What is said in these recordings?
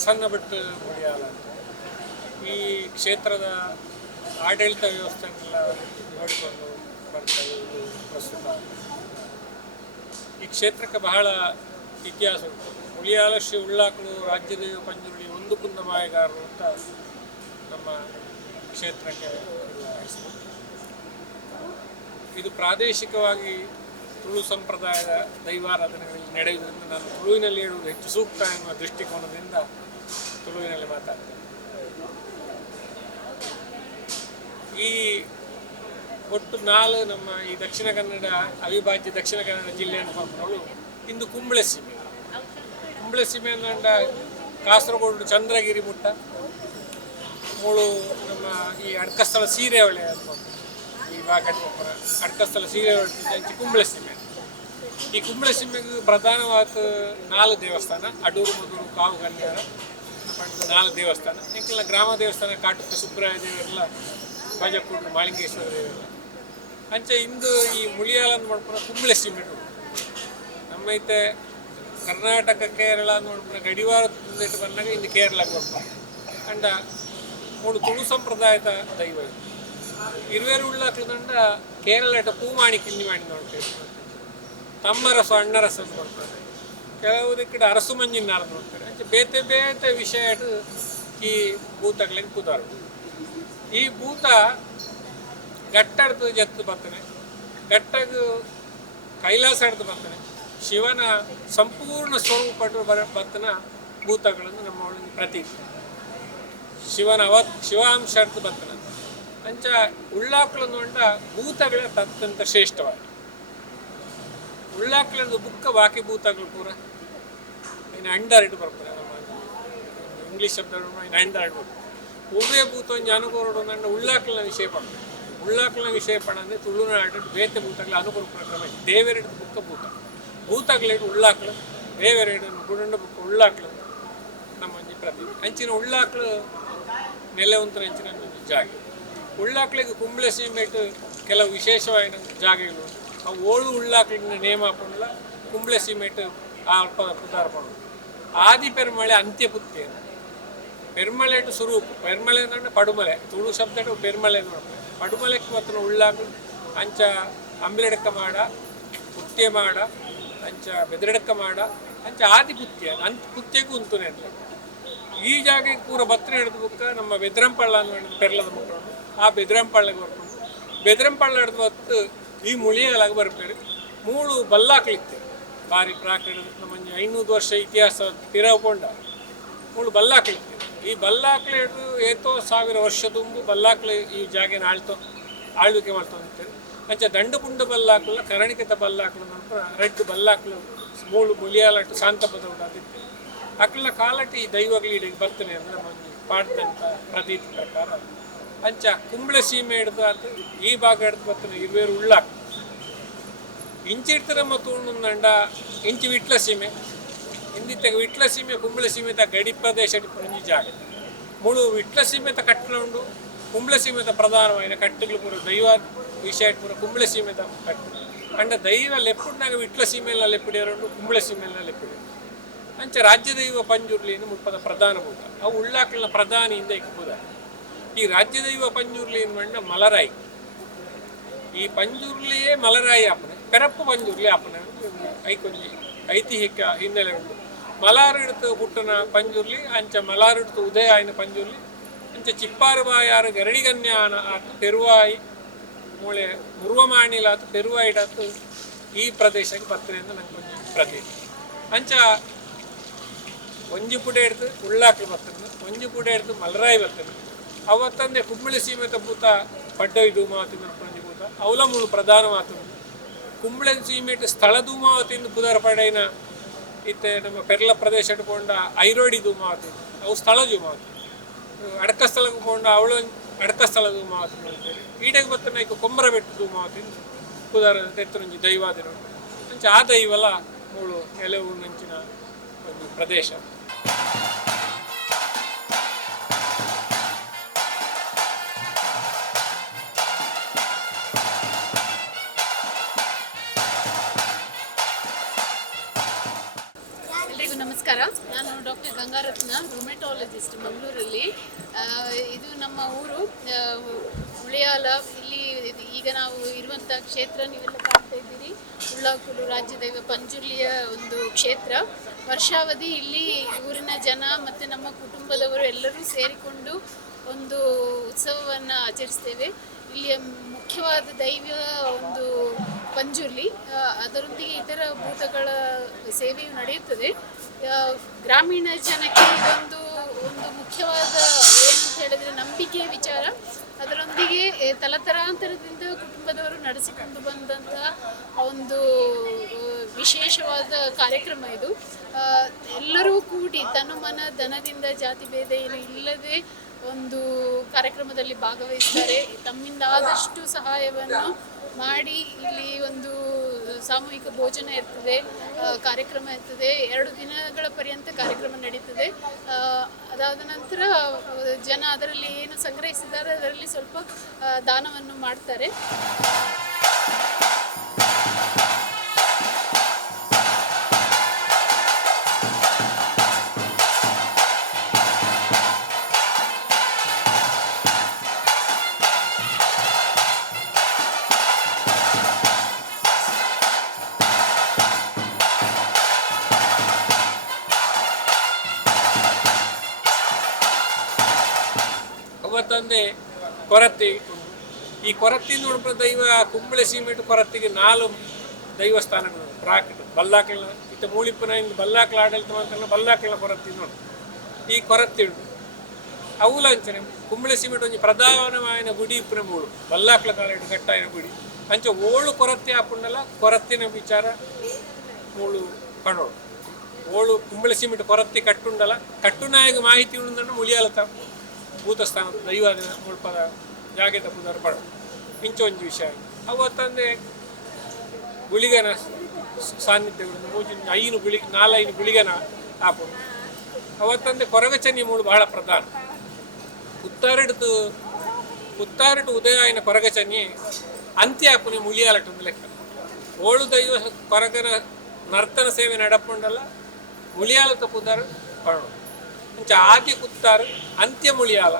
ಪ್ರಸನ್ನ ಭಟ್ ಮುಡಿಯಾಲ ಅಂತ ಈ ಕ್ಷೇತ್ರದ ಆಡಳಿತ ವ್ಯವಸ್ಥೆನೆಲ್ಲ ನೋಡಿಕೊಂಡು ಬರ್ತಾ ಇರುವುದು ಪ್ರಸ್ತುತ. ಈ ಕ್ಷೇತ್ರಕ್ಕೆ ಬಹಳ ಇತಿಹಾಸ ಉಂಟು. ಮುಳಿಯಾಲ ಶ್ರೀ ಉಳ್ಳಾಕಲು ರಾಜ್ಯದೇವ ಪಂಜುರ್ಲಿ ಒಂದು ಕುಂದ ಮಾಯಗಾರರು ಅಂತ ನಮ್ಮ ಕ್ಷೇತ್ರಕ್ಕೆ ಹೆಸರು. ಇದು ಪ್ರಾದೇಶಿಕವಾಗಿ ತುಳು ಸಂಪ್ರದಾಯದ ದೈವಾರಾಧನೆಗಳಲ್ಲಿ ನಡೆಯುವುದರಿಂದ ನಾನು ತುಳುವಿನಲ್ಲಿ ಹೇಳುವುದು ಹೆಚ್ಚು ಸೂಕ್ತ ಎನ್ನುವ ದೃಷ್ಟಿಕೋನದಿಂದ ತುಳುವಿನಲ್ಲಿ ಮಾತಾಡ್ತೇನೆ. ಈ ಒಟ್ಟು 4 ನಮ್ಮ ಈ ದಕ್ಷಿಣ ಕನ್ನಡ ಅವಿಭಾಜ್ಯ ದಕ್ಷಿಣ ಕನ್ನಡ ಜಿಲ್ಲೆಯನ್ನು ಹೊರತು ಇಂದು ಕುಂಬಳೆ ಸೀಮೆ. ಕುಂಬಳೆ ಸೀಮೆ ಅಂದ ಕಾಸರಗೋಡು ಚಂದ್ರಗಿರಿ ಮುಟ್ಟ ಮೂಳು ನಮ್ಮ ಈ ಅಡ್ಕಸ್ಥಳ ಸೀರೆ ಹೊಳೆ ಅನ್ಕೊಂಡು ಈ ಬಾಗಟ್ಟಪುರ ಅಡ್ಕಸ್ಥಳ ಸೀರೆ ಹೊಳೆ ಕುಂಬಳೆ ಸೀಮೆ. ಈ ಕುಂಬಳೆ ಸೀಮೆಗೆ ಪ್ರಧಾನವಾದ 4 ದೇವಸ್ಥಾನ: ಅಡೂರು, ಮಧೂರು, ಕಾವು, ಕಲ್ಯಾಣ 4 ದೇವಸ್ಥಾನ. ಇಂಕೆಲ್ಲ ಗ್ರಾಮ ದೇವಸ್ಥಾನ ಕಾಟುತ್ತ ಸುಬ್ರಾಯ ದೇವರೆಲ್ಲ, ಬಜಪುರ ಮಾಳಿಂಗೇಶ್ವರ ದೇವರೆಲ್ಲ ಅಂಚೆ ಇಂದು ಈ ಮುಳಿಯಾಲ ಮಾಡ್ಕೊಂಡು ಕುಂಬಳೆ ಸೀಮೆ ನಮ್ಮ ಐತೆ ಕರ್ನಾಟಕ ಕೇರಳ ನೋಡ್ಕೊಂಡು ಗಡಿವಾರ ತುಂಬಿಟ್ಟು ಬಂದಾಗ ಇಂದು ಕೇರಳಕ್ಕೆ ಬರ್ತಾರೆ. ಅಂಡ 3 ತುಳು ಸಂಪ್ರದಾಯದ ದೈವ ಇದು. ಇರುವೇರು ಉಳ್ಳಾಕ್ಲದಂಡ ಕೇರಳ ಪೂಮಾಣಿ ಕಿನ್ನಿ ಮಾಡಿ ನೋಡ್ತೇವೆ. ತಮ್ಮ ರಸ ಅಣ್ಣ ರಸ ಅಂತ ನೋಡ್ತಾರೆ. ಕೆಲವು ಕಡೆ ಅರಸು ಮಂಜಿನಾರ ನೋಡ್ತಾರೆ. ಅಂಚೆ ಬೇತೆ ಬೇತೆ ವಿಷಯ ಈ ಭೂತಗಳಿಗೆ ಕುದಾರು. ಈ ಭೂತ ಗಟ್ಟಡ್ದು ಜತ್ತು ಬರ್ತಾನೆ, ಗಟ್ಟಾಗ ಕೈಲಾಸ ಹಿಡ್ದು ಬರ್ತಾನೆ. ಶಿವನ ಸಂಪೂರ್ಣ ಸ್ವರೂಪ ಬರ್ತನ ಭೂತಗಳನ್ನು ನಮ್ಮ ಒಳಗೆ ಪ್ರತೀತಿ. ಶಿವಾಂಶ ಹಿಡ್ದು ಬರ್ತಾನೆ. ಅಂಚ ಉಳ್ಳಾಕ್ಲನ್ನು ಹೊಂಡ ಭೂತಗಳ ಅತ್ಯಂತ ಶ್ರೇಷ್ಠವಾಗಿ ಉಳ್ಳಾಕ್ಲದ್ದು ಬುಕ್ಕ ಬಾಕಿ ಭೂತಗಳು ಪೂರ ಇನ್ನು ಅಂಡರ್ ಬರ್ತಾರೆ. ನಮ್ಮ ಇಂಗ್ಲೀಷ್ ಶಬ್ದ ಅಂಡರ್ ಒವ್ವೇ ಭೂತ ಒಂದು ಅನುಕೂಲ ಅಂಡ ಉಳ್ಳಾಕ್ಲನ ವಿಷಯ ಪಡ. ಉಳ್ಳಾಕ್ಲನ ವಿಷಯ ಪಡ ಅಂದರೆ ತುಳುನಾಡು ಬೇತೆ ಭೂತಗಳ ಅನುಕೂಲ ಪ್ರಕ್ರಮ ದೇವೆರಡು ಬುಕ್ಕ ಭೂತಗಳೇಡು ಉಳ್ಳಾಕ್ಲು ದೇವೆರಡು ಗುಡಂಡ ಬುಕ್ಕ ಉಳ್ಳಾಕ್ಲು ನಮ್ಮ ಪ್ರತಿ ಅಂಚಿನ ಉಳ್ಳಾಕ್ಲು ನೆಲೆವಂತರ ಅಂಚಿನ ಜಾಗ. ಉಳ್ಳಾಕ್ಲಿಗೆ ಕುಂಬಳೆ ಸೀಮೆಟ್ಟು ಕೆಲವು ವಿಶೇಷವಾದ ಜಾಗಗಳು ಅವು ಓಳು ಉಳ್ಳಾಕ್ಲಿನ ನೇಮ ಹಾಕೊಂಡ್ಲ ಕುಂಬಳೆ ಸೀಮೆಟ್ಟು ಅಲ್ಪ ಪದಾರ್ಪಣ. ಆದಿ ಪೆರ್ಮಳೆ ಅಂತ್ಯ ಪುತ್ಯ ಪೆರ್ಮಳೆಟ್ಟು ಸ್ವರೂಪ. ಪೆರ್ಮಳೆ ಅಂದ್ರೆ ಪಡುಮಲೆ, ತುಳು ಶಬ್ದ ಪೆರ್ಮಳೆ ನೋಡ್ತಾರೆ. ಪಡುಮಲೆಕ್ಕೆ ಮತ್ತು ಉಳ್ಳಾಕ್ಲು ಅಂಚ ಅಂಬಿಲಡಕ್ಕ ಮಾಡ, ಪುತ್ಯ ಮಾಡ, ಅಂಚ ಬೆದರಡಕ್ಕ ಮಾಡ, ಅಂಚ ಆದಿ ಪುತ್ಯ ಪುತ್ಯಕ್ಕೂ ಉಂತುನೆ ಅಂತ. ಈ ಜಾಗಕ್ಕೆ ಪೂರ ಭತ್ರ ಹಿಡಿದು ಬುಕ್ಕ ನಮ್ಮ ಬೆದ್ರಂಪಳ್ಳ ಅನ್ನೋ ಪೆರ್ಲದ ಮುಟ್ಕೊಂಡು ಆ ಬೆದ್ರಂಪಳ್ಳಗೆ ಬರ್ಕೊಂಡು ಬೆದ್ರಂಪಳ್ಳ ಹಿಡಿದು ಹೊತ್ತು ಈ ಮುಳಿಯಾಲಾಗ ಬರ್ತಾರೆ. 3 ಬಲ್ಲಾಕ್ಲಿತ್ತೆ ಭಾರಿ ಪ್ರಾಕೃತ ನಮ್ಮ 500 ವರ್ಷ ಇತಿಹಾಸ ತಿರಕೊಂಡ 3 ಬಲ್ಲಾಕ್ಲಿತ್ತೆ. ಈ ಬಲ್ಲಾಕ್ಲೆ ಹಿಡಿದು ಏತೋ 1000 ವರ್ಷ ತುಂಬು ಬಲ್ಲಾಕ್ಲೆ ಈ ಜಾಗನ ಆಳ್ವಿಕೆ ಮಾಡ್ತಾರೆ. ಅಂಚೆ ದಂಡು ಪುಂಡು ಬಲ್ಲಾಕ್ಲ ಕರಣಿಕತ ಬಲ್ಲಾಕ್ಲು ನೋಡ್ಕೊಂಡು 2 ಬಲ್ಲಾಕ್ಲು 3 ಮುಳಿಯಾಲಟ್ಟು ಶಾಂತಪದ ಉಂಟಾದಿತ್ತು. ಅಕ್ಲ ಕಾಲಟಿ ಈ ದೈವಗಳು ಇಡಿಗೆ ಬರ್ತನೆ ಅಂದರೆ ನಮ್ಮ ಪಾಡ್ದಂಥ ಪ್ರತೀತಿ ಪ್ರಕಾರ. ಅಂಚ ಕುಂಬಳೆ ಸೀಮೆ ಹಿಡಿದು ಆತು ಈ ಭಾಗ ಹಿಡಿದು ಬರ್ತಾನೆ ಇರುವೇರು ಉಳ್ಳಾಕ್ ಇಂಚಿಡ್ತಾರೆ ಮತ್ತು ನಂಡ ಇಂಚು ವಿಟ್ಲ ಸೀಮೆ ಹಿಂದಿತ್ತಾಗ ವಿಟ್ಲ ಸೀಮೆ ಕುಂಬಳೆ ಸೀಮೆತ ಗಡಿ ಪ್ರದೇಶ ಒಂಜಿ ಜಾಗ ಮುಳು ವಿಟ್ಲ ಸೀಮೆತ ಕಟ್ಟಲ ಉಂಡು. ಕುಂಬಳೆ ಸೀಮೆತ ಪ್ರಧಾನವಾದ ಕಟ್ಟುಗಳು ಪೂರ ದೈವ ವಿಷಯ ಪೂರ ಕುಂಬಳೆ ಸೀಮೆತ ಕಟ್ಟು ಅಂಡ ದೈವ ಲೆಪ್ಪುಡ್ನಾಗ ವಿಟ್ಲ ಸೀಮೆಲ್ಲ ಲೆಪ್ಪಿಡಿಯರುಂಡು, ಕುಂಬಳೆ ಸೀಮೆಲ್ಲ ಲೆಪ್ಪಿಡಿ. ಅಂಚ ರಾಜ್ಯ ದೈವ ಪಂಜುರ್ಲಿಯನ್ನು ಮುಪ್ಪದ ಪ್ರಧಾನ ಭೂತ ಅವು ಉಳ್ಳಾಕ್ಲಿನ ಪ್ರಧಾನಿಯಿಂದ ಇಕ್ಕುವುದ. ಈ ರಾಜ್ಯ ದೈವ ಪಂಜುರ್ಲಿ ಮಂಡ ಮಲರಾಯಿ. ಈ ಪಂಜುರ್ಲಿಯೇ ಮಲರಾಯಿ ಆಪನೆ ಪೆರಪ್ಪು ಪಂಜುರ್ಲಿ ಆಪನೆ ಐಕೊಂಜಿ ಐತಿಹಾಸಿಕ ಹಿನ್ನೆಲೆ ಉಂಟು. ಮಲಾರು ಹಿಡಿತು ಪುಟ್ಟನ ಪಂಜುರ್ಲಿ ಅಂಚ ಮಲಾರು ಹಿಡಿತು ಉದಯ ಆಯ್ನ ಪಂಜುರ್ಲಿ ಅಂಚ ಚಿಪ್ಪಾರು ಬಾಯಾರು ಗರಡಿಗನ್ಯಾನ ಆತು ಪೆರುವಾಯಿ ಮೂಳೆ ಮುರುವಮಾಣಿಲಾತು ಪೆರುವಾಯಿಡಾತು ಈ ಪ್ರದೇಶಕ್ಕೆ ಬರ್ತದೆ ಅಂತ ನಂಗೆ ಕೊಂಚ ಪ್ರತೀತಿ. ಅಂಚ ಒಂಜಿ ಪುಡೆ ಹಿಡ್ದು ಉಳ್ಳಾಕ್ಲು ಬರ್ತದೆ, ಒಂಜಿ ಪುಡೆ ಹಿಡ್ದು ಮಲರಾಯಿ ಬರ್ತದೆ. ಅವತ್ತಂದೆ ಕುಂಬಳೆ ಸೀಮೆತ ಭೂತ ಪಡ್ಡವಿ ಧೂಮಾವತಿ ನಡ್ಕೊಂಡಿ ಭೂತ ಅವಲ ಮೂಳು ಪ್ರಧಾನ ಮಾತು. ಕುಂಬಳೆ ಸೀಮೆಟ್ ಸ್ಥಳ ಧೂಮಾವತಿಯಿಂದ ಪುದರ ಪಡೆಯಿನ ಇತ್ತೆ ನಮ್ಮ ಪೆರ್ಲ ಪ್ರದೇಶ ಇಟ್ಕೊಂಡ ಐರೋಡಿ ಧೂಮಾವತಿ ಅವು ಸ್ಥಳ ಧೂಮಾವತಿ. ಅಡಕ ಸ್ಥಳಕ್ಕೆ ಕೊಂಡ ಅವಳು ಅಡಕ ಸ್ಥಳ ಧೂಮಾವತಿ ನೋಡ್ತೇವೆ. ಈಡೆಗೆ ಬರ್ತಾನೆ ಕೊಮ್ಮರ ಬೆಟ್ಟು ಧೂಮಾವತಿ ಪುದರ ತೆತ್ತುಂಜಿ ದೈವಾದಿನ ಅಂಚ ಆ ದೈವಲ ಮೂಳು ಎಲೆವು ನಂಚಿನ ಒಂದು ಪ್ರದೇಶ. ನಮಸ್ಕಾರ. ನಾನು ಡಾಕ್ಟರ್ ಗಂಗಾರತ್ನ, ರುಮೆಟಾಲಜಿಸ್ಟ್, ಮಂಗಳೂರಲ್ಲಿ. ಇದು ನಮ್ಮ ಊರು ಉಳಿಯಾಲ. ಇಲ್ಲಿ ಈಗ ನಾವು ಇರುವಂಥ ಕ್ಷೇತ್ರ ನೀವೆಲ್ಲ ಕಾಣ್ತಾ ಇದ್ದೀರಿ, ಉಳ್ಳಾಕುಲು ರಾಜ್ಯದೈವ ಪಂಜುರ್ಲಿಯ ಒಂದು ಕ್ಷೇತ್ರ. ವರ್ಷಾವಧಿ ಇಲ್ಲಿ ಊರಿನ ಜನ ಮತ್ತು ನಮ್ಮ ಕುಟುಂಬದವರು ಎಲ್ಲರೂ ಸೇರಿಕೊಂಡು ಒಂದು ಉತ್ಸವವನ್ನು ಆಚರಿಸ್ತೇವೆ. ಇಲ್ಲಿಯ ಮುಖ್ಯವಾದ ದೈವ ಒಂದು ಪಂಜುರ್ಲಿ, ಅದರೊಂದಿಗೆ ಇತರ ಭೂತಗಳ ಸೇವೆಯು ನಡೆಯುತ್ತದೆ. ಗ್ರಾಮೀಣ ಜನಕ್ಕೆ ಇದೊಂದು ಮುಖ್ಯವಾದ ಏನಂತ ಹೇಳಿದರೆ ನಂಬಿಕೆಯ ವಿಚಾರ. ಅದರೊಂದಿಗೆ ತಲತಲಾಂತರದಿಂದ ಕುಟುಂಬದವರು ನಡೆಸಿಕೊಂಡು ಬಂದಂತಹ ಒಂದು ವಿಶೇಷವಾದ ಕಾರ್ಯಕ್ರಮ ಇದು. ಎಲ್ಲರೂ ಕೂಡಿ ತನುಮನ ಧನದಿಂದ ಜಾತಿ ಭೇದ ಏನು ಇಲ್ಲದೆ ಒಂದು ಕಾರ್ಯಕ್ರಮದಲ್ಲಿ ಭಾಗವಹಿಸ್ತಾರೆ. ತಮ್ಮಿಂದ ಆದಷ್ಟು ಸಹಾಯವನ್ನು ಮಾಡಿ ಇಲ್ಲಿ ಒಂದು ಸಾಮೂಹಿಕ ಭೋಜನ ಇರ್ತದೆ, ಕಾರ್ಯಕ್ರಮ ಇರ್ತದೆ. 2 ದಿನಗಳ ಪರ್ಯಂತ ಕಾರ್ಯಕ್ರಮ ನಡೀತದೆ. ಅದಾದ ನಂತರ ಜನ ಅದರಲ್ಲಿ ಏನು ಸಂಗ್ರಹಿಸಿದ್ದಾರೆ ಅದರಲ್ಲಿ ಸ್ವಲ್ಪ ದಾನವನ್ನು ಮಾಡ್ತಾರೆ. ಅವತ್ತಂದೇ ಕೊರತೆ ಉಂಟು. ಈ ಕೊರತೆ ನೋಡ್ಬೋದು ದೈವ ಕುಂಬಳೆ ಸೀಮೆಟ್ಟು ಕೊರತೆಗೆ 4 ದೈವಸ್ಥಾನಗಳು ಬ್ರಾಕೆಟ್ ಬಲ್ಲಾಕಳ ಇತ್ತ ಮೂಳಿಪ್ಪನ ಬಲ್ಲಾಕಳ ಆಡಳಿತ ಮಾಡ್ತಾನೆ ಬಲ್ಲಾಕಳ ಕೊರತೆ ನೋಡಿ. ಈ ಕೊರತೆ ಉಂಟು ಅವುಲ ಅಂಚನೆ ಕುಂಬಳೆ ಸೀಮೆಟ್ಟು ಒಂದು ಪ್ರಧಾನವಾಯಿನ ಗುಡಿ ಇಪ್ಪನ ಮೂಳು ಬಲ್ಲಾಕಳ ಕಾಲ ಗಟ್ಟಾಯಿನ ಗುಡಿ ಅಂಚ ಓಳು ಕೊರತೆ ಹಾಕೊಂಡಲ್ಲ ಕೊರತಿನ ವಿಚಾರ ಮೂಳು ಕಣೋಳು ಓಳು ಕುಂಬಳೆ ಸೀಮೆಟ್ಟು ಕೊರತೆ ಕಟ್ಟುಂಡಲ್ಲ ಕಟ್ಟುನಾಯಕ ಮಾಹಿತಿ ಉಂಡನ್ನು ಮುಳಿಯಾಲತ ಭೂತಸ್ಥಾನದ ದೈವಾದ ಮುಳ್ಪದ ಜಾಗೆದ ಪುದರ್ ಪಡ ಇಂಚೊಂದು ವಿಷಯ ಅವತ್ತಂದೆ ಗುಳಿಗನ ಸಾನ್ನಿಧ್ಯಗಳನ್ನು 4-5 ಗುಳಿಗನ ಹಾಕೋದು. ಅವತ್ತಂದೆ ಕೊರಗಚನ್ನಿ ಮೂಳು ಬಹಳ ಪ್ರಧಾನ. ಪುತ್ತಾರಿಟ್ಟು ಉದಯಾಯನ ಕೊರಗಚನ್ನಿ ಅಂತ್ಯ ಹಾಪುನಿ ಮುಳಿಯಾಲಟ್ಟೊಂದು ಲೆಕ್ಕ. ಓಳು ದೈವ ಕೊರಗನ ನರ್ತನ ಸೇವೆ ನಡಪುಂಡಲ್ಲ ಮುಳಿಯಾಲತ ಪುದರ್ ಪಡ ಅಂಚ ಆದಿ ಕುತ್ತಾರು ಅಂತ್ಯ ಮುಳಿಯಾಲ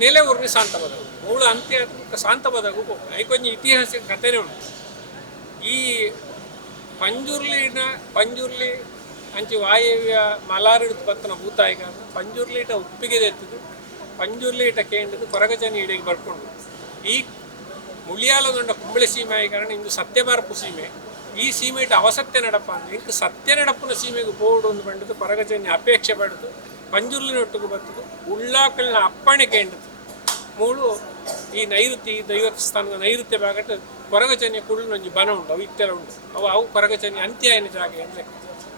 ನೆಲೆ ಊರಿನ ಶಾಂತ ಬದಗು ಮೂಳು ಅಂತ್ಯ ಶಾಂತ ಬದಗು ಐಕೊಂಚ ಇತಿಹಾಸಿಕ ಕಥೆನೇ ಉಂಟು. ಈ ಪಂಜುರ್ಲಿ ಅಂಚಿ ವಾಯವ್ಯ ಮಲಾರಿಡ್ದು ಬತ್ತನ ಭೂತಾಯಿಗ ಪಂಜುರ್ಲಿಟ ಉಪ್ಪಿಗೆ ಎತ್ತದು ಪಂಜುರ್ಲಿಟ ಕೇಂದ್ರದು ಕೊರಗಜನಿ ಇಡೆಗೆ ಬರ್ಕೊಂಡು ಈ ಮುಳಿಯಾಲದೊಂಡ ಕುಂಬಳೆ ಸೀಮೆ ಆಗಿ ಕಾರಣ ಇಂದು ಸತ್ಯಮಾರ್ಪು ಸೀಮೆ. ಈ ಸೀಮೆ ಇಟ್ಟು ಅವಸತ್ಯ ನಡಪ ಅಂದ್ರೆ ಇಂಕ ಸತ್ಯ ನಡಪನ ಸೀಮೆಗೆ ಬೋರ್ಡು ಒಂದು ಬಂಡದು ಕೊರಗಜನಿ ಅಪೇಕ್ಷೆ ಪಡೆದು ಪಂಜುರ್ಲಿನೊಟ್ಟಿಗೆ ಬರ್ತದು ಉಳ್ಳಾಕಲಿನ ಅಪ್ಪಣೆ ಕೇಂದ್ರದು ಮೂಳು ಈ ನೈಋತ್ಯ ದೈವಸ್ಥಾನದ ನೈಋತ್ಯ ಭಾಗಟ್ಟು ಕೊರಗಚನಿಯ ಕುಳ್ಳೊಂಜಿ ಬನ ಉಂಟು ಅವು ಇತ್ತೆಲ್ಲ ಉಂಟು ಅವು ಕೊರಗಚನಿ ಅಂತ್ಯ ಆಯ್ನ ಜಾಗ ಅಂದರೆ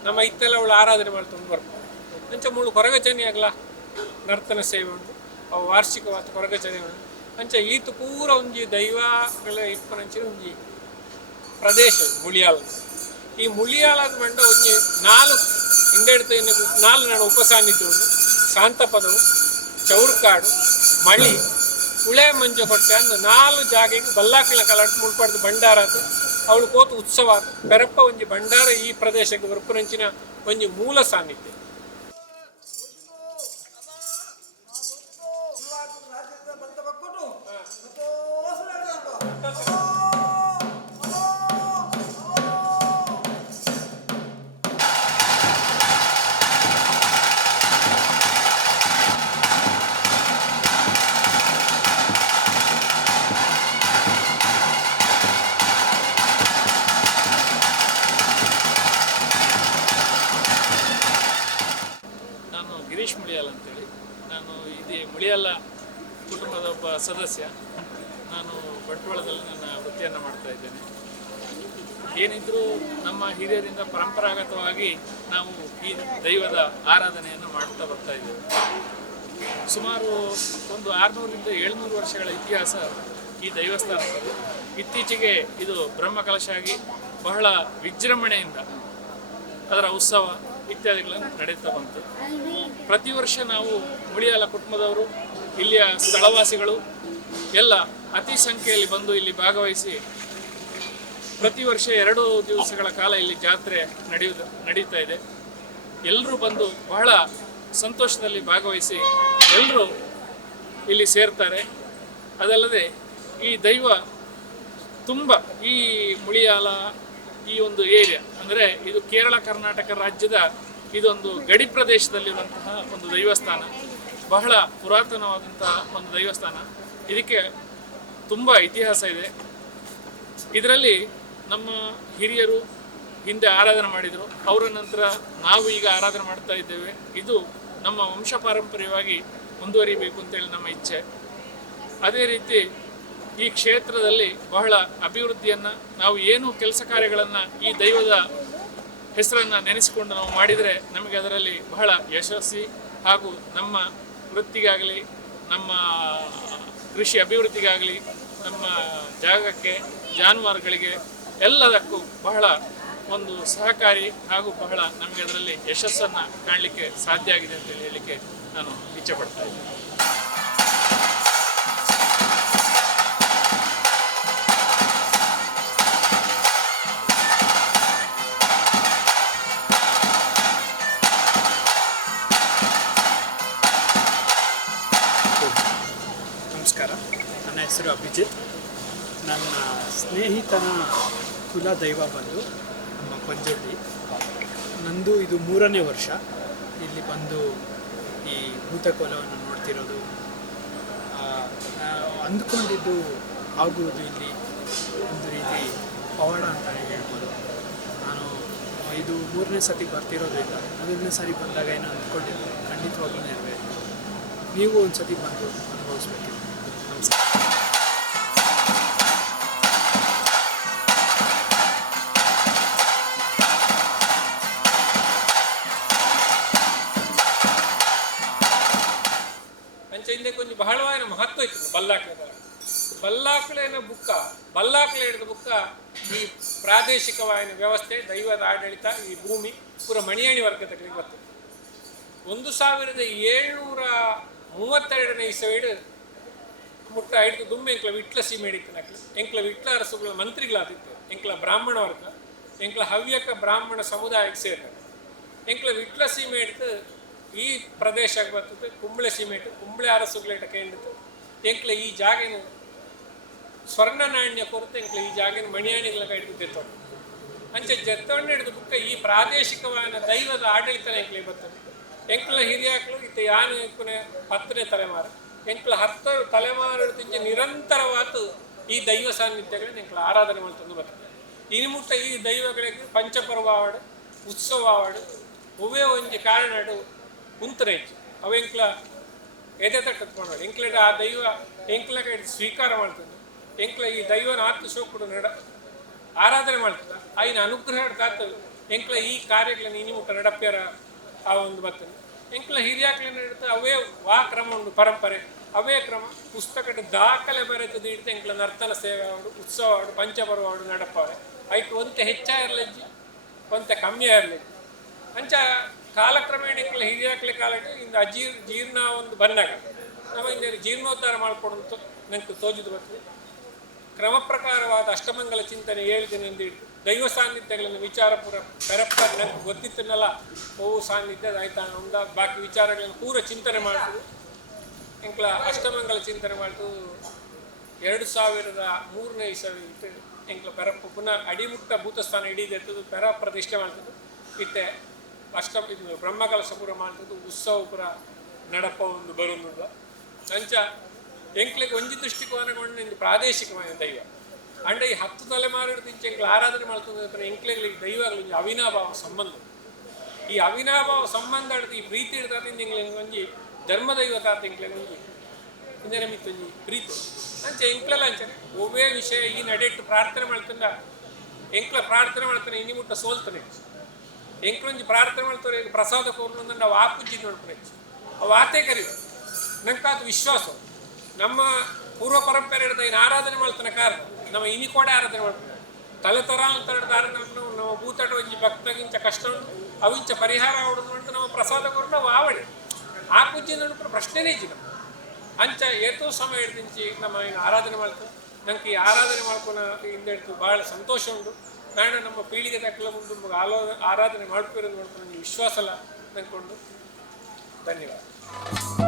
ನಮ್ಮ ಇತ್ತೆಲ್ಲ ಅವಳು ಆರಾಧನೆ ಮಾಡ್ಕೊಂಡು ಬರ್ಬೋದು. ಅಂಚ ಮೂಳು ಕೊರಗಚನಿ ಆಗಲ ನರ್ತನ ಸೇವೆ ಉಂಟು ಅವು ವಾರ್ಷಿಕವಾದ ಕೊರಗಚನಿ ಉಂಟು. ಅಂಚ ಈತು ಪೂರ ಒಂಜಿ ದೈವಗಳ ಇಪ್ಪನಂಚಿನ ಒಂಜಿ ಪ್ರದೇಶ ಮುಳಿಯಾಲ. ಈ ಮುಳಿಯಾಲದ ಮಂಡ ಒಂಜಿ 4 ಹಿಂಡೆಡ್ತ 4 ನಾನು ಉಪಸಾನ್ನಿಧ್ಯ ಉಂಟು. ಶಾಂತಪದವು, ಚೌರ್ಕಾಡು, ಮಳಿ, ಉಳೆ ಮಂಜ ಕೊಟ್ಟೆ ಅಂದು 4 ಜಾಗೆಗೆ ಬಲ್ಲಾಕಿಳ ಕಲಾಟ ಮುಳ್ಪಡ್ದು ಭಂಡಾರ ಅದು ಅವಳು ಕೋತು ಉತ್ಸವ ಅದು ಪೆರಪ್ಪ ಒಂಜಿ ಭಂಡಾರ ಈ ಪ್ರದೇಶಕ್ಕೆ ಬರ್ಪುರಂಚಿನ ಒಂಜಿ ಮೂಲ ಸಾನ್ನಿಧ್ಯ. ಗಿರೀಶ್ ಮುಳಿಯಾಲ್ ಅಂತೇಳಿ, ನಾನು ಇದೇ ಮುಳಿಯಾಲ ಕುಟುಂಬದ ಒಬ್ಬ ಸದಸ್ಯ. ನಾನು ಬಂಟ್ವಾಳದಲ್ಲಿ ನನ್ನ ವೃತ್ತಿಯನ್ನು ಮಾಡ್ತಾ ಇದ್ದೇನೆ. ಏನಿದ್ರೂ ನಮ್ಮ ಹಿರಿಯರಿಂದ ಪರಂಪರಾಗತವಾಗಿ ನಾವು ಈ ದೈವದ ಆರಾಧನೆಯನ್ನು ಮಾಡ್ತಾ ಬರ್ತಾ ಇದ್ದೇವೆ. ಸುಮಾರು ಒಂದು 600-700 ವರ್ಷಗಳ ಇತಿಹಾಸ ಈ ದೇವಸ್ಥಾನದಲ್ಲಿ. ಇತ್ತೀಚೆಗೆ ಇದು ಬ್ರಹ್ಮಕಲಶ ಆಗಿ ಬಹಳ ವಿಜೃಂಭಣೆಯಿಂದ ಅದರ ಉತ್ಸವ ಇತ್ಯಾದಿಗಳನ್ನು ನಡೆಯುತ್ತಾ ಬಂತು. ಪ್ರತಿ ವರ್ಷ ನಾವು ಮುಳಿಯಾಲ ಕುಟುಂಬದವರು, ಇಲ್ಲಿಯ ಸ್ಥಳವಾಸಿಗಳು ಎಲ್ಲ ಅತಿ ಸಂಖ್ಯೆಯಲ್ಲಿ ಬಂದು ಇಲ್ಲಿ ಭಾಗವಹಿಸಿ ಪ್ರತಿ ವರ್ಷ 2 ದಿವಸಗಳ ಕಾಲ ಇಲ್ಲಿ ಜಾತ್ರೆ ನಡೆಯುತ್ತಾ ಇದೆ. ಎಲ್ಲರೂ ಬಂದು ಬಹಳ ಸಂತೋಷದಲ್ಲಿ ಭಾಗವಹಿಸಿ ಎಲ್ಲರೂ ಇಲ್ಲಿ ಸೇರ್ತಾರೆ. ಅದಲ್ಲದೆ ಈ ದೈವ ತುಂಬ ಈ ಮುಳಿಯಾಲ ಈ ಒಂದು ಏರಿಯಾ ಅಂದರೆ ಇದು ಕೇರಳ ಕರ್ನಾಟಕ ರಾಜ್ಯದ ಇದೊಂದು ಗಡಿ ಪ್ರದೇಶದಲ್ಲಿರುವಂತಹ ಒಂದು ದೈವಸ್ಥಾನ, ಬಹಳ ಪುರಾತನವಾದಂತಹ ಒಂದು ದೈವಸ್ಥಾನ. ಇದಕ್ಕೆ ತುಂಬ ಇತಿಹಾಸ ಇದೆ. ಇದರಲ್ಲಿ ನಮ್ಮ ಹಿರಿಯರು ಹಿಂದೆ ಆರಾಧನೆ ಮಾಡಿದರು, ಅವರ ನಂತರ ನಾವು ಈಗ ಆರಾಧನೆ ಮಾಡ್ತಾ ಇದ್ದೇವೆ. ಇದು ನಮ್ಮ ವಂಶ ಪಾರಂಪರ್ಯವಾಗಿ ಮುಂದುವರಿಬೇಕು ಅಂತೇಳಿ ನಮ್ಮ ಇಚ್ಛೆ. ಅದೇ ರೀತಿ ಈ ಕ್ಷೇತ್ರದಲ್ಲಿ ಬಹಳ ಅಭಿವೃದ್ಧಿಯನ್ನು ನಾವು ಏನು ಕೆಲಸ ಕಾರ್ಯಗಳನ್ನು ಈ ದೈವದ ಹೆಸರನ್ನು ನೆನೆಸಿಕೊಂಡು ನಾವು ಮಾಡಿದರೆ ನಮಗೆ ಅದರಲ್ಲಿ ಬಹಳ ಯಶಸ್ವಿ ಹಾಗೂ ನಮ್ಮ ವೃತ್ತಿಗಾಗಲಿ, ನಮ್ಮ ಕೃಷಿ ಅಭಿವೃದ್ಧಿಗಾಗಲಿ, ನಮ್ಮ ಜಾಗಕ್ಕೆ, ಜಾನುವಾರುಗಳಿಗೆ ಎಲ್ಲದಕ್ಕೂ ಬಹಳ ಒಂದು ಸಹಕಾರಿ ಹಾಗೂ ಬಹಳ ನಮಗೆ ಅದರಲ್ಲಿ ಯಶಸ್ಸನ್ನು ಕಾಣಲಿಕ್ಕೆ ಸಾಧ್ಯ ಆಗಿದೆ ಅಂತ ಹೇಳಲಿಕ್ಕೆ ನಾನು ಇಚ್ಛೆ ಪಡ್ತಾ ಇದ್ದೇನೆ. ನಮಸ್ಕಾರ, ನನ್ನ ಹೆಸರು ಅಭಿಜಿತ್. ನನ್ನ ಸ್ನೇಹಿತನ ಕುಲ ದೈವ ಬಂದು ನಮ್ಮ ಪಂಜುರ್ಲಿ. ನಂದು ಇದು 3ನೇ ವರ್ಷ ಇಲ್ಲಿ ಬಂದು ಈ ಭೂತಕೋಲವನ್ನು ನೋಡ್ತಿರೋದು. ಅಂದ್ಕೊಂಡಿದ್ದು ಆಗುವುದು ಇಲ್ಲಿ ಒಂದು ರೀತಿ ಪವಾಡ ಅಂತಲೇ ಹೇಳ್ಬೋದು. ನಾನು ಇದು 3ನೇ ಸತಿ ಬರ್ತಿರೋದ್ರಿಂದ 1ನೇ ಸಾರಿ ಬಂದಾಗ ಏನು ಅಂದ್ಕೊಂಡಿದ್ದು ಖಂಡಿತವಾಗ್ಲೂ ನೆರವೇರಿದೆ. ನೀವು ಒಂದು ಸತಿ ಬಂದು ಅನುಭವಿಸ್ಬೇಕಿದೆ. ನಮಸ್ಕಾರ. ಅಂಚೆ ಹಿಂದೆ ಕೊಂಚ ಬಹಳವಾದ ಮಹತ್ವ ಇತ್ತು ಬಲ್ಲಾಕುಳೇನ ಬುಕ್ಕ ಬಲ್ಲಾಕುಳ ಹಿಡಿದ ಬುಕ್ಕ ಈ ಪ್ರಾದೇಶಿಕವಾದ ವ್ಯವಸ್ಥೆ, ದೈವದ ಆಡಳಿತ, ಈ ಭೂಮಿ ಪೂರ ಮಣಿಯಾಣಿ ವರ್ಗದಲ್ಲಿ ಬರ್ತದೆ. 1732ನೇ ಇಸವಿಡು ಮುಟ್ಟ ಹಿಡಿದು ದುಮ್ಮೆ ಎಂಕ್ಲ ವಿಟ್ಲ ಸೀಮೆ ಹಿಡಿತು ನಕ್ಲು ಎಂಕ್ಲ ವಿಟ್ಲ ಅರಸುಗಳ ಮಂತ್ರಿಗಳಾದಿತ್ತು. ಎಂಕ್ಲ ಬ್ರಾಹ್ಮಣ ವರ್ಗ, ಎಂಕ್ಲ ಹವ್ಯಕ ಬ್ರಾಹ್ಮಣ ಸಮುದಾಯಕ್ಕೆ ಸೇರಿದ ಎಂಕ್ಲ ವಿಟ್ಲ ಸೀಮೆ ಹಿಡಿದು ಈ ಪ್ರದೇಶಕ್ಕೆ ಬರ್ತದೆ. ಕುಂಬಳೆ ಸೀಮೆ ಇಟ್ಟು ಕುಂಬಳೆ ಅರಸುಗಳ ಕೇಳಿತು ಎಂಕ್ಲ ಈ ಜಾಗಿನ ಸ್ವರ್ಣ ನಾಣ್ಯ ಕೊರತೆ ಎಂಕ್ಲ ಈ ಜಾಗಿನ ಮಣಿಯಾಣಿಗಳ ಹಿಡಿದು ತೆತ್ತೊಂಡು ಅಂಚೆ ಜತ್ತೊಂಡು ಹಿಡಿದು ಬುಕ್ಕ ಈ ಪ್ರಾದೇಶಿಕವಾದ ದೈವದ ಆಡಳಿತನ ಎಂಕ್ಲೆ ಬರ್ತದೆ. ಎಂಕ್ಲ ಹಿರಿಯಾಕ್ಳು ಇತ್ತು ಯಾನು ಎಂಕುನೆ 10ನೇ ತಲೆಮಾರು ಎಂಕ್ಲ 10 ತಲೆಮಾರು ತಿಂಚೆ ನಿರಂತರವಾದ ಈ ದೈವ ಸಾನ್ನಿಧ್ಯಗಳನ್ನ ಎಂಕ್ಲ ಆರಾಧನೆ ಮಾಡ್ತಂದು ಬರ್ತದೆ. ಇನ್ನು ಮುಟ್ಟ ಈ ದೈವಗಳಿಗೆ ಪಂಚಪರ್ವಾಡು, ಉತ್ಸವಾಡು ಒವೇ ಒಂಜಿ ಕಾರಣಡು ಕುಂತನೆ ಇತ್ತು. ಅವು ಎಂಕ್ಲ ಎದೆ ತಟ್ಟುಕೊಂಡು ಎಂಕ್ಲೆಡ ಆ ದೈವ ಎಂಕ್ಲಗ ಸ್ವೀಕಾರ ಮಾಡ್ತದೆ. ಎಂಕ್ಲ ಈ ದೈವನ ಆತ್ಮಶೋಕುಡು ಆರಾಧನೆ ಮಾಡ್ತದ. ಆಯ್ನ ಅನುಗ್ರಹ ಕಾತು ಎಂಕ್ಲ ಈ ಕಾರ್ಯಗಳನ್ನು ಇನ್ನು ಮುಟ್ಟ ನಡಪ್ಪ್ಯಾರ ಆ ಒಂದು ಬರ್ತದೆ. ಎಂಕ್ಲ ಹಿರಿಯಾಕ್ಳನ್ನ ಹಿಡಿದು ಅವೇ ವಾ ಕ್ರಮ ಉಂಟು ಪರಂಪರೆ, ಅವೇ ಕ್ರಮ ಪುಸ್ತಕದ ದಾಖಲೆ ಬರೆತದ ಹಿಡಿದು ಎಂಕ್ಲ ನರ್ತನ ಸೇವೆ ಆಡು, ಉತ್ಸವ ಆಡು, ಪಂಚಪರ್ವಾಡು ನಡಪಾವೆ. ಆಯ್ತು ಒಂತೆ ಹೆಚ್ಚಾಗಿರ್ಲಜ್ಜಿ ಒಂತೆ ಕಮ್ಮಿ ಆಗಿರ್ಲಜ್ಜಿ ಅಂಚ ಕಾಲಕ್ರಮೇಣ ಎಂಕ್ಲ ಹಿರಿಯಾಕ್ಲೆ ಕಾಲಕ್ಕೆ ಇಂದ ಜೀರ್ಣ ಒಂದು ಬಂದಾಗ ನಾವು ಇಂದ ಜೀರ್ಣೋದ್ಧಾರ ಮಾಡ್ಕೊಡಂತ ನಂಗೆ ತೋಜಿದು ಬರ್ತದೆ. ಕ್ರಮ ಪ್ರಕಾರವಾದ ಅಷ್ಟಮಂಗಲ ಚಿಂತನೆ 7 ದಿನದಿಂದ ಇಟ್ಟು ದೈವ ಸಾನ್ನಿಧ್ಯಗಳನ್ನು ವಿಚಾರ ಪೂರ ಪೆರಪ್ಪ ನಂಗೆ ಗೊತ್ತಿತ್ತನಲ್ಲ ಓ ಸಾನ್ನಿಧ್ಯದ ಆಯ್ತಾ ಒಂದ ಬಾಕಿ ವಿಚಾರಗಳನ್ನು ಪೂರ ಚಿಂತನೆ ಮಾಡ್ತದೆ. ಎಂಕ್ಲ ಅಷ್ಟಮಂಗಲ ಚಿಂತನೆ ಮಾಡ್ತು 2003ನೇ ಇಸವಿ ಇಟ್ಟು ಎಂಕ್ಲ ಪೆರಪ್ಪ ಪುನಃ ಅಡಿಮುಟ್ಟ ಭೂತಸ್ಥಾನ ಹಿಡಿದೆತ್ತದು ಪೆರ ಪ್ರತಿಷ್ಠೆ ಮಾಡ್ತದ್ದು. ಇತ್ತೆ ಇದು ಬ್ರಹ್ಮಕಲಶ ಪುರ ಮಾಡ್ತದ್ದು, ಉತ್ಸವ ಪುರ ನಡಪ ಒಂದು ಬರೋದಿಲ್ಲ ಅಂಚ ಎಂಕ್ಲೆಗೆ ಒಂಜಿ ದೃಷ್ಟಿಕೋನಗೊಂಡು ಪ್ರಾದೇಶಿಕವಾದ ದೈವ ಅಂಡ ಈ 10 ತಲೆಮಾರು ತಿಂಚೆ ಎಂಕ್ಲ ಆರಾಧನೆ ಮಾಡ್ತದೆ. ಎಂಕ್ಲೆಗಳಿಗೆ ದೈವಗಳು ಅವಿನಾಭಾವ ಸಂಬಂಧ. ಈ ಅವಿನಾಭಾವ ಸಂಬಂಧ ಹಿಡಿದು ಈ ಪ್ರೀತಿ ಹಿಡಿದಾದಿಂದ ಎಂಕ್ಲೆಗೆ ಒಂಜಿ ಧರ್ಮದೈವ ತಾತ ಎಂಕ್ಲೆಗೆ ಒಂಜಿ ಹಿಂದೆ ನಮಿತ್ತೊಂಜಿ ಪ್ರೀತಿ ಅಂಚೆ ಎಂಕ್ಲೆಲ್ಲ ಅಂಚನೆ ಒವ್ವೇ ವಿಷಯ ಈ ನಡೆಟ್ಟು ಪ್ರಾರ್ಥನೆ ಮಾಡ್ತಂದ ಎಂಕ್ಲ ಪ್ರಾರ್ಥನೆ ಮಾಡ್ತಾನೆ ಇನ್ನು ಮುಟ್ಟ ಸೋಲ್ತಾನೆ. ಎಂಕ್ಲೊಂಜಿ ಪ್ರಾರ್ಥನೆ ಮಾಡ್ತಾರೆ ಪ್ರಸಾದ ಕೋರ್ನಂದ ನಾವು ಆಪುಜ್ಜಿ ನೋಡ್ತಾರೆ ಅವು ಆತೇ ಕರೀದು ನಂಗೆ ವಿಶ್ವಾಸ ನಮ್ಮ ಪೂರ್ವ ಪರಂಪರೆ ಹಿಡಿದ ಏನು ಆರಾಧನೆ ಮಾಡ್ತಾನೆ ಕಾರಣ ನಮ್ಮ ಇನಿ ಕೂಡ ಆರಾಧನೆ ಮಾಡ್ತಾರೆ. ತಲೆ ತರ ಅಂತ ಆರಾಧನೆ ನಮ್ಮ ಭೂತಾಟ ಒಂಜಿ ಭಕ್ತಗಿಂಚ ಕಷ್ಟ ಉಂಟು ಅವಿಂಚ ಪರಿಹಾರ ಆವಡುದು ಅಂತ ನಮ್ಮ ಪ್ರಸಾದ ಕೋರ್ ನಾವು ಆವಡಿ ಆ ಪೂಜ್ಯ ನೋಡ್ಕೊಂಡು ಪ್ರಶ್ನೆನೇ ಇಜ್ಜಿ ನಮ್ಮ ಅಂಚ ಏತೋ ಸಮಯ ಹಿಡಿದಿಂಚಿ ನಮ್ಮ ಏನು ಆರಾಧನೆ ಮಾಡ್ತಾರೆ. ನಂಗೆ ಈ ಆರಾಧನೆ ಮಾಡ್ಕೊಂಡು ಹಿಂದೆ ಹಿಡಿದು ಭಾಳ ಸಂತೋಷ ಉಂಟು. ನಾಳೆ ನಮ್ಮ ಪೀಳಿಗೆ ತಕ್ಕಲ ಮುಂದೆ ಆರಾಧನೆ ಮಾಡ್ತೀರಂತ ನೋಡ್ಕೊಂಡು ನನಗೆ ವಿಶ್ವಾಸ ಅಲ್ಲ ಅಂದ್ಕೊಂಡು ಧನ್ಯವಾದ.